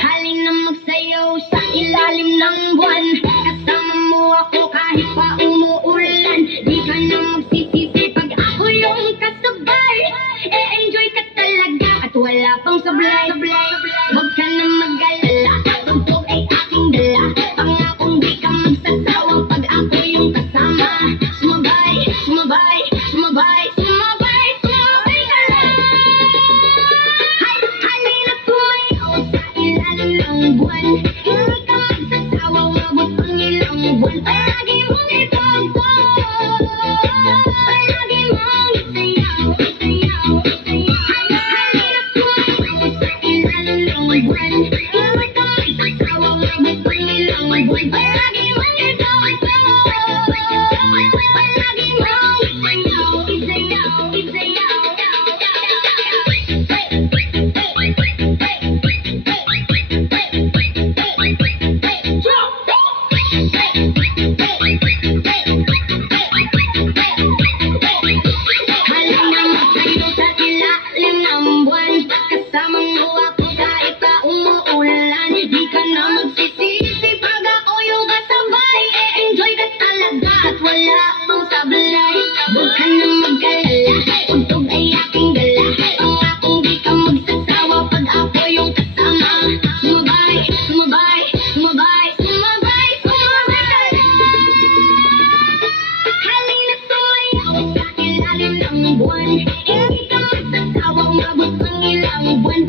Halina magsayaw sa ilalim ng buwan. Kasama mo ako kahit pa umuulan. Di ka na magsisisi pag ako yung kasabay. E-enjoy ka talaga at wala pang sablay. Huwag ka na mag-alala, tugtog ay aking dala. Pangakong di ka magsasawang pag ako yung kasama. Sumabay, sumabay, sumabay, sumabay, sumabay ka lang. Halina sumayaw sa ilalim ng buwan. Hindi ka magsasawa, umabot ang ilang buwan. Palagi mong itugtog, palagi mong isayaw, isayaw, isayaw. Halina sumayaw sa ilalim ng buwan. Hindi ka magsasawa, umabot ang ilang buwan. Palagi mong itugtog, palagi mong isayaw, isayaw, isayaw. Halina magsayaw sa ilalim ng buwan. Kasama mo ako kahit pa umuulan. Di ka na magsisisi pag ako yung kasabay. E-enjoy ka talaga at wala pang sablay. Huwag ka na mag-alala, tugtog ay aking dala. Pangakong di ka magsasawa pag ako yung kasama. Sumabay, sumabay, sumabay, sumabay, sumabay ka lang. Halina sumayaw sa ilalim ng buwan. Hindi ka magsasawa, umabot ang ilang buwan.